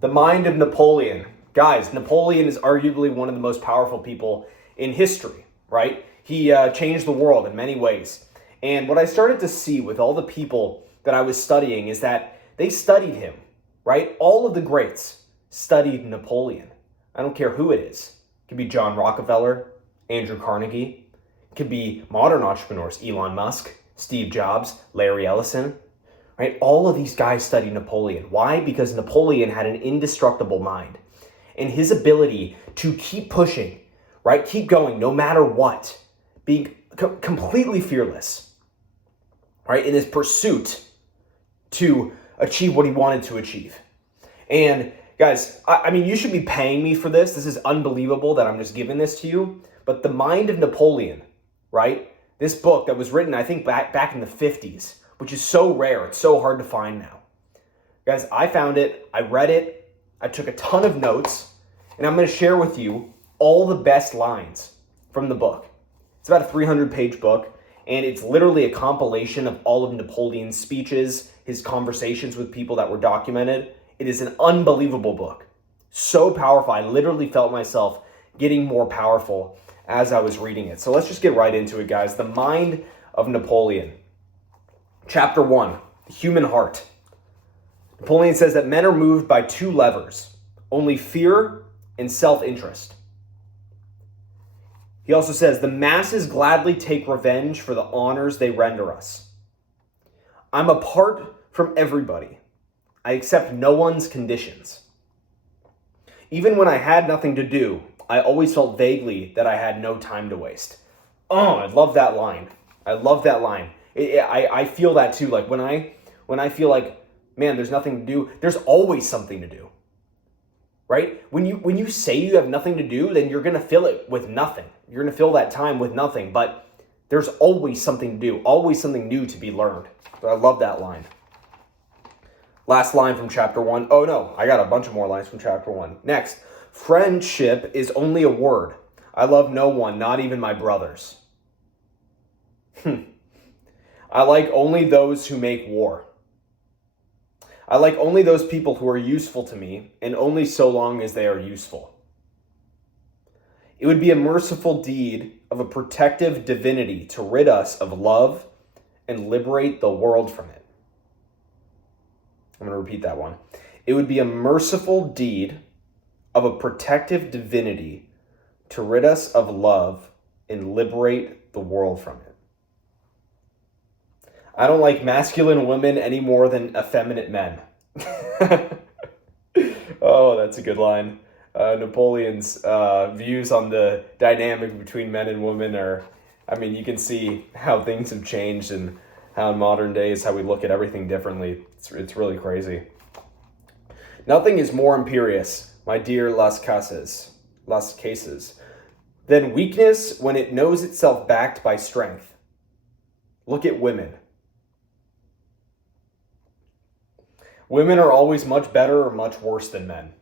The Mind of Napoleon. Guys, Napoleon is arguably one of the most powerful people in history, right? He changed the world in many ways. And what I started to see with all the people that I was studying is that they studied him, right? All of the greats studied Napoleon. I don't care who it is. It could be John Rockefeller, Andrew Carnegie. It could be modern entrepreneurs, Elon Musk, Steve Jobs, Larry Ellison. Right? All of these guys studied Napoleon. Why? Because Napoleon had an indestructible mind. And his ability to keep pushing, right? Keep going no matter what. Being completely fearless, right? In his pursuit to achieve what he wanted to achieve. And guys, I mean, you should be paying me for this. This is unbelievable that I'm just giving this to you. But The Mind of Napoleon, right? This book that was written, I think, back in the 50s, which is so rare. It's so hard to find now. Guys, I found it. I read it. I took a ton of notes. And I'm going to share with you all the best lines from the book. It's about a 300-page book. And it's literally a compilation of all of Napoleon's speeches, his conversations with people that were documented. It is an unbelievable book. So powerful. I literally felt myself getting more powerful as I was reading it. So let's just get right into it, guys. The Mind of Napoleon. Chapter 1, the human heart. Napoleon says that men are moved by two levers, only fear and self-interest. He also says, the masses gladly take revenge for the honors they render us. I'm apart from everybody. I accept no one's conditions. Even when I had nothing to do, I always felt vaguely that I had no time to waste. Oh, I love that line. I love that line. I feel that too. Like when I feel like, man, there's nothing to do, there's always something to do, right? When you say you have nothing to do, then you're going to fill it with nothing. You're going to fill that time with nothing, but there's always something to do, always something new to be learned. So I love that line. Last line from chapter 1. Oh no, I got a bunch of more lines from chapter 1. Next, friendship is only a word. I love no one, not even my brothers. I like only those who make war. I like only those people who are useful to me, and only so long as they are useful. It would be a merciful deed of a protective divinity to rid us of love and liberate the world from it. I'm going to repeat that one. It would be a merciful deed of a protective divinity to rid us of love and liberate the world from it. I don't like masculine women any more than effeminate men. Oh, that's a good line. Napoleon's views on the dynamic between men and women are, I mean, you can see how things have changed and how in modern days, how we look at everything differently. It's really crazy. Nothing is more imperious, my dear Las Cases, than weakness when it knows itself backed by strength. Look at women. Women are always much better or much worse than men.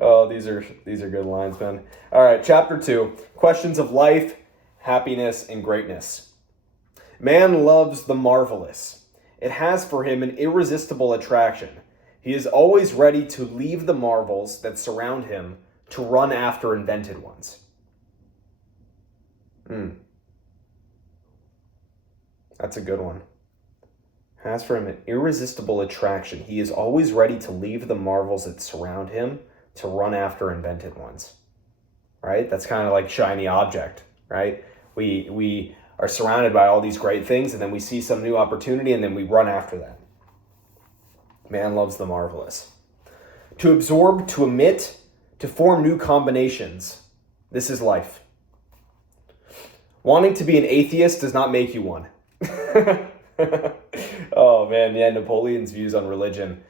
Oh, these are good lines, man. All right, chapter 2, questions of life, happiness, and greatness. Man loves the marvelous. It has for him an irresistible attraction. He is always ready to leave the marvels that surround him to run after invented ones. That's a good one. Has for him an irresistible attraction. He is always ready to leave the marvels that surround him to run after invented ones. Right? That's kind of like shiny object, right? We are surrounded by all these great things, and then we see some new opportunity, and then we run after that. Man loves the marvelous. To absorb, to emit, to form new combinations. This is life. Wanting to be an atheist does not make you one. Oh man, yeah, Napoleon's views on religion.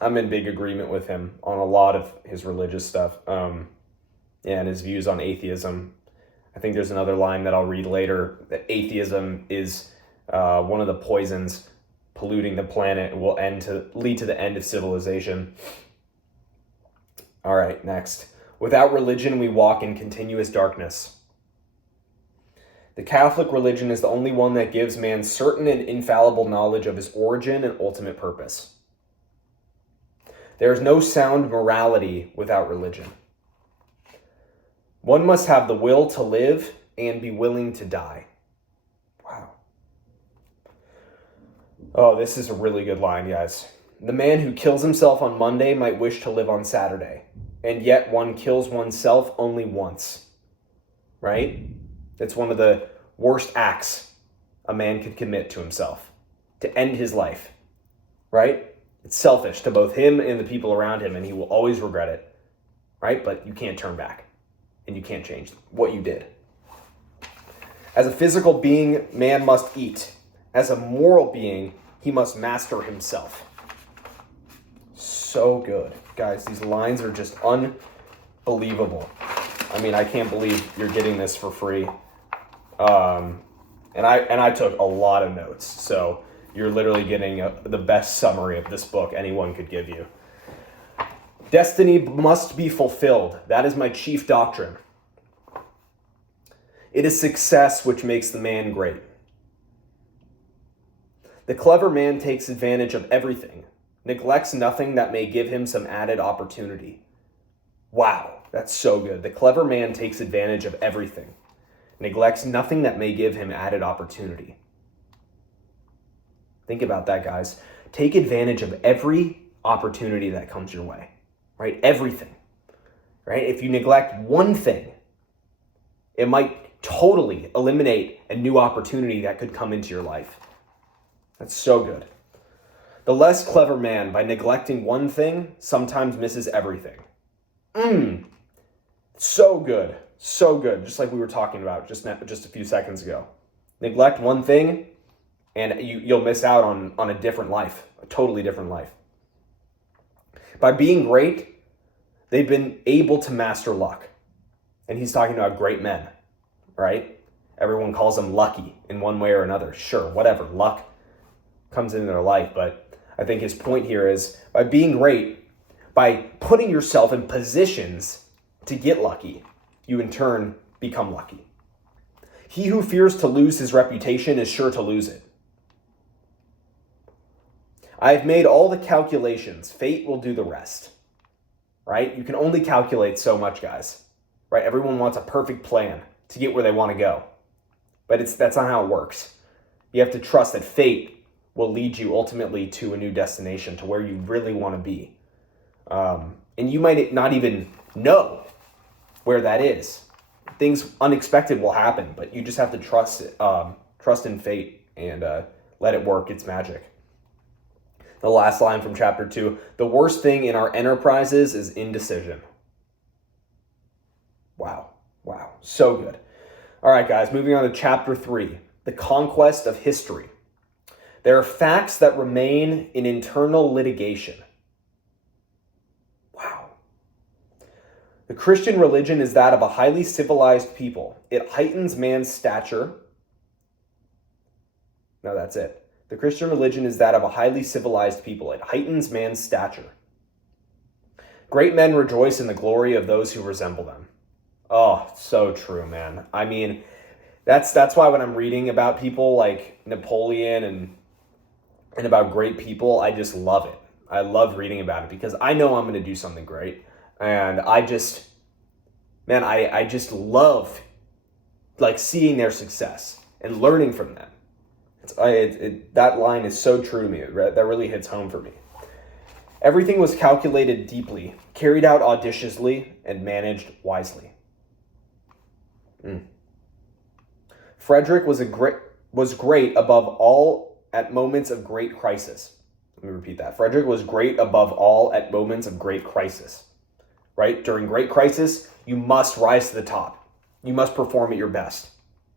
I'm in big agreement with him on a lot of his religious stuff. And his views on atheism. I think there's another line that I'll read later, that atheism is one of the poisons polluting the planet and will lead to the end of civilization. All right, next. Without religion, we walk in continuous darkness. The Catholic religion is the only one that gives man certain and infallible knowledge of his origin and ultimate purpose. There is no sound morality without religion. One must have the will to live and be willing to die. Wow. Oh, this is a really good line, guys. The man who kills himself on Monday might wish to live on Saturday, and yet one kills oneself only once. Right? It's one of the worst acts a man could commit to himself, to end his life. Right? It's selfish to both him and the people around him, and he will always regret it. Right? But you can't turn back, and you can't change what you did. As a physical being, man must eat. As a moral being, he must master himself. So good. Guys, these lines are just unbelievable. I mean, I can't believe you're getting this for free. And I took a lot of notes, so you're literally getting the best summary of this book anyone could give you. Destiny must be fulfilled. That is my chief doctrine. It is success which makes the man great. The clever man takes advantage of everything, neglects nothing that may give him some added opportunity. Wow, that's so good. The clever man takes advantage of everything, neglects nothing that may give him added opportunity. Think about that, guys. Take advantage of every opportunity that comes your way, right? Everything, right? If you neglect one thing, it might totally eliminate a new opportunity that could come into your life. That's so good. The less clever man, by neglecting one thing, sometimes misses everything. So good. So good. Just like we were talking about just a few seconds ago. Neglect one thing, and you'll miss out on a different life, a totally different life. By being great, they've been able to master luck. And he's talking about great men, right? Everyone calls them lucky in one way or another. Sure, whatever. Luck comes into their life, but I think his point here is by being great, by putting yourself in positions to get lucky, you in turn become lucky. He who fears to lose his reputation is sure to lose it. I have made all the calculations. Fate will do the rest. Right? You can only calculate so much, guys. Right? Everyone wants a perfect plan to get where they want to go. But that's not how it works. You have to trust that fate will lead you ultimately to a new destination, to where you really want to be. And you might not even know where that is. Things unexpected will happen, but you just have to trust it, trust in fate and let it work its magic. The last line from chapter 2, the worst thing in our enterprises is indecision. Wow, so good. All right, guys, moving on to chapter 3, the conquest of history. There are facts that remain in internal litigation. Wow. The Christian religion is that of a highly civilized people. It heightens man's stature. No, that's it. The Christian religion is that of a highly civilized people. It heightens man's stature. Great men rejoice in the glory of those who resemble them. Oh, so true, man. I mean, that's why when I'm reading about people like Napoleon and about great people, I just love it. I love reading about it because I know I'm going to do something great. And I just love like seeing their success and learning from them. That line is so true to me. That really hits home for me. Everything was calculated deeply, carried out audaciously, and managed wisely. Frederick was great above all at moments of great crisis. Let me repeat that. Frederick was great above all at moments of great crisis. Right? During great crisis, you must rise to the top. You must perform at your best,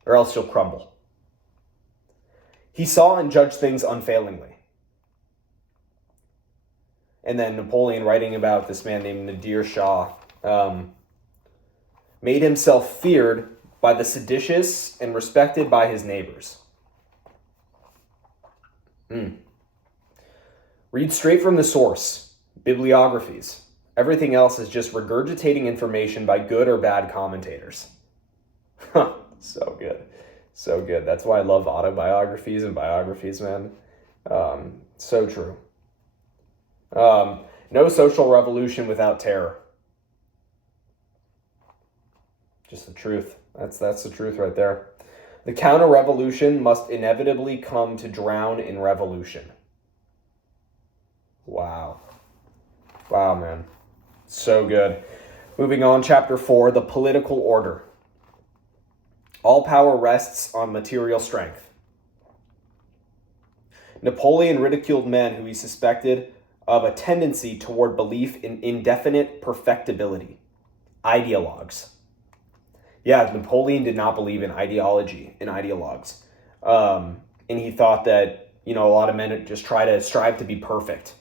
or else you'll crumble. He saw and judged things unfailingly. And then Napoleon, writing about this man named Nadir Shah, made himself feared by the seditious and respected by his neighbors. Read straight from the source, bibliographies. Everything else is just regurgitating information by good or bad commentators. So good. So good. That's why I love autobiographies and biographies, man. So true. No social revolution without terror. Just the truth. That's the truth right there. The counter-revolution must inevitably come to drown in revolution. Wow. Wow, man. So good. Moving on, chapter 4, the political order. All power rests on material strength. Napoleon ridiculed men who he suspected of a tendency toward belief in indefinite perfectibility. Ideologues. Yeah, Napoleon did not believe in ideology, in ideologues. And he thought that, a lot of men just try to strive to be perfect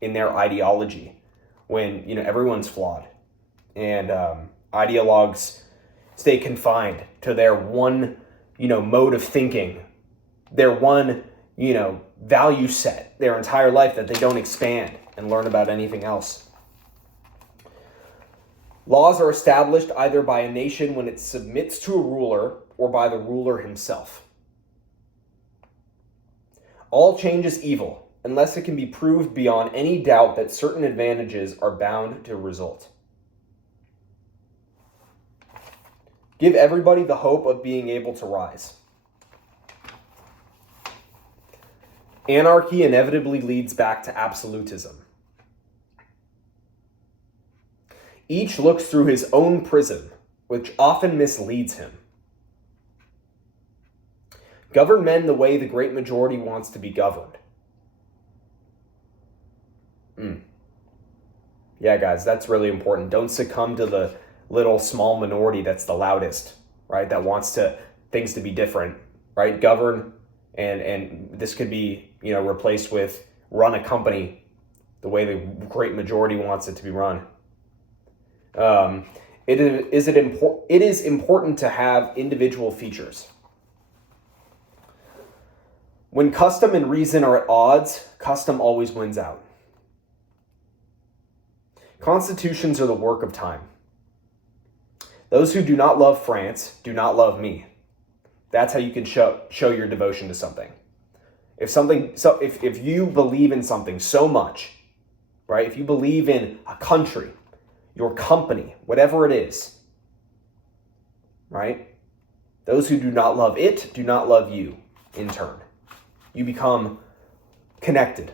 in their ideology when, everyone's flawed. And ideologues stay confined to their one, mode of thinking, their one, value set their entire life, that they don't expand and learn about anything else. Laws are established either by a nation when it submits to a ruler or by the ruler himself. All change is evil unless it can be proved beyond any doubt that certain advantages are bound to result. Give everybody the hope of being able to rise. Anarchy inevitably leads back to absolutism. Each looks through his own prism, which often misleads him. Govern men the way the great majority wants to be governed. Yeah, guys, that's really important. Don't succumb to the little small minority that's the loudest, right? That wants things to be different, right? Govern, and this could be, replaced with run a company the way the great majority wants it to be run. It is important to have individual features. When custom and reason are at odds, custom always wins out. Constitutions are the work of time. Those who do not love France do not love me. That's how you can show your devotion to something. If you believe in something so much, right? If you believe in a country, your company, whatever it is, right? Those who do not love it do not love you in turn. You become connected.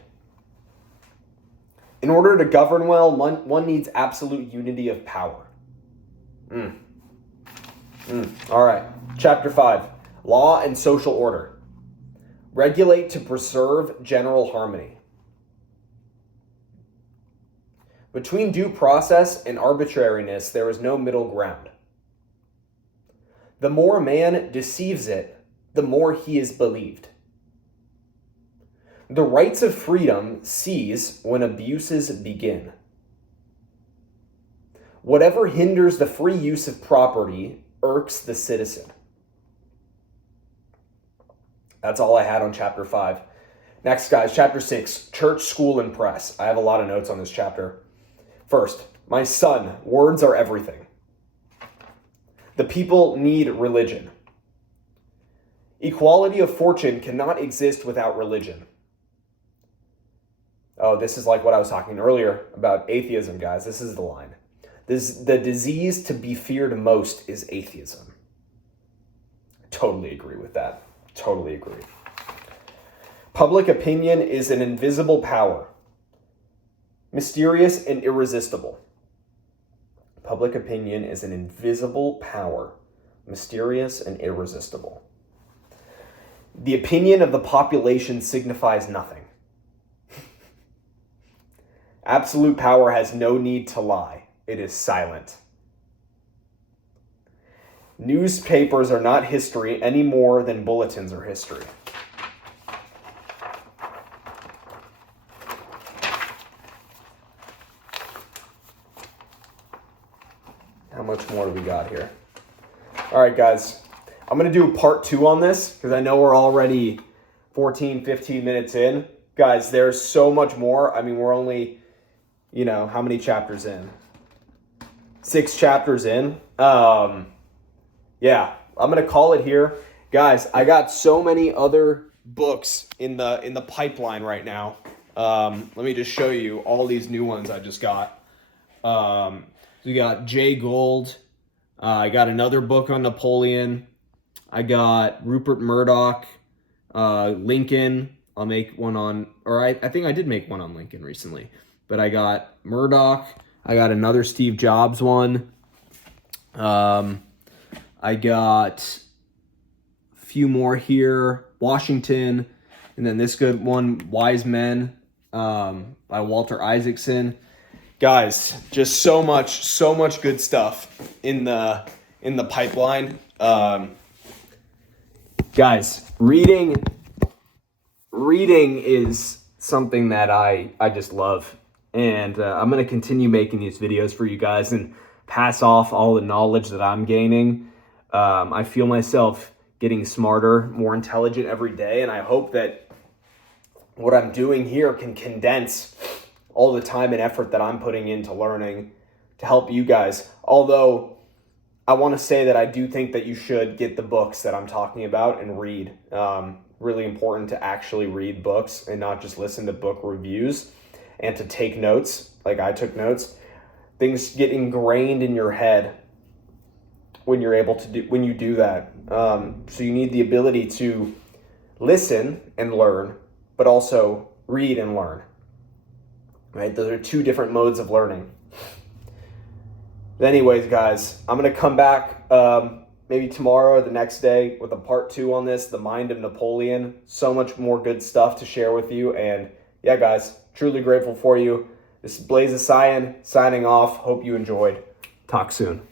In order to govern well, one needs absolute unity of power. All right. Chapter 5. Law and social order. Regulate to preserve general harmony. Between due process and arbitrariness, there is no middle ground. The more a man deceives it, the more he is believed. The rights of freedom cease when abuses begin. Whatever hinders the free use of property irks the citizen. That's all I had on chapter 5. Next, guys, chapter 6, church, school, and press. I have a lot of notes on this chapter. First, my son, words are everything. The people need religion. Equality of fortune cannot exist without religion. Oh, this is like what I was talking earlier about atheism, guys. This is the line. The disease to be feared most is atheism. Totally agree with that. Totally agree. Public opinion is an invisible power, mysterious and irresistible. Public opinion is an invisible power, mysterious and irresistible. The opinion of the population signifies nothing. Absolute power has no need to lie. It is silent. Newspapers are not history any more than bulletins are history. How much more do we got here? All right, guys. I'm going to do part 2 on this because I know we're already 14, 15 minutes in. Guys, there's so much more. I mean, we're only, how many chapters in? 6 chapters in. Yeah, I'm going to call it here. Guys, I got so many other books in the pipeline right now. Let me just show you all these new ones I just got. We got Jay Gould. I got another book on Napoleon. I got Rupert Murdoch, Lincoln. I'll make one on, or I think I did make one on Lincoln recently. But I got Murdoch. I got another Steve Jobs one. I got a few more here. Washington. And then this good one, Wise Men, by Walter Isaacson. Guys, just so much good stuff in the pipeline. Guys, reading is something that I just love, and I'm going to continue making these videos for you guys and pass off all the knowledge that I'm gaining. I feel myself getting smarter, more intelligent every day, and I hope that what I'm doing here can condense all the time and effort that I'm putting into learning to help you guys. Although I want to say that I do think that you should get the books that I'm talking about and read. Really important to actually read books and not just listen to book reviews, and to take notes like I took notes. Things get ingrained in your head when you do that. So you need the ability to listen and learn, but also read and learn. Right? Those are two different modes of learning. But anyways, guys, I'm going to come back maybe tomorrow or the next day with a part 2 on this, The Mind of Napoleon. So much more good stuff to share with you. And yeah, guys, truly grateful for you. This is Blaze of Cyan signing off. Hope you enjoyed. Talk soon.